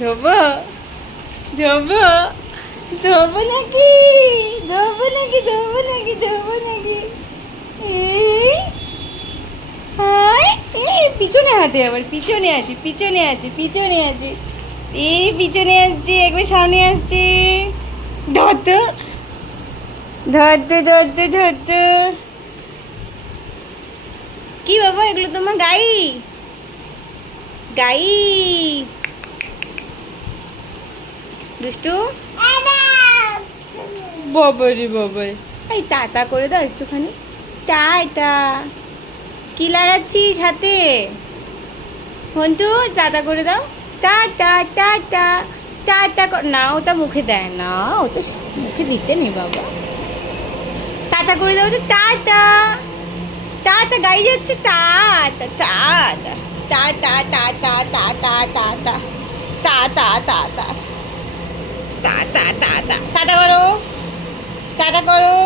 ধোবো ধোবো ধোবো নাকি ধোবো নাকি ধোবো নাকি ধোবো নাকি এই হাই এই পিছনে হাঁটে আবার পিছনে আছি পিছনে আছি পিছনে আছি এই পিছনে আসছি একবার সামনে আসছি ধরতো ধরতো ধরতো ধরতো কি বাবা এগুলো তোমার গাই গাই দুষ্টু বাবারে বাবারে এই তা করে দাও একটুখানি টা কি লাগাচ্ছিস হাতে হন্তু টা করে দাও টা টা টা টা টা টা না ওটা মুখে দেয় না ওটা মুখে দিতে নেই বাবা টাটা করে দাও তো টাটা টাটা গাই যাচ্ছে tata tata tata tata tata tata tata tata tata tata tata করো টাটা করো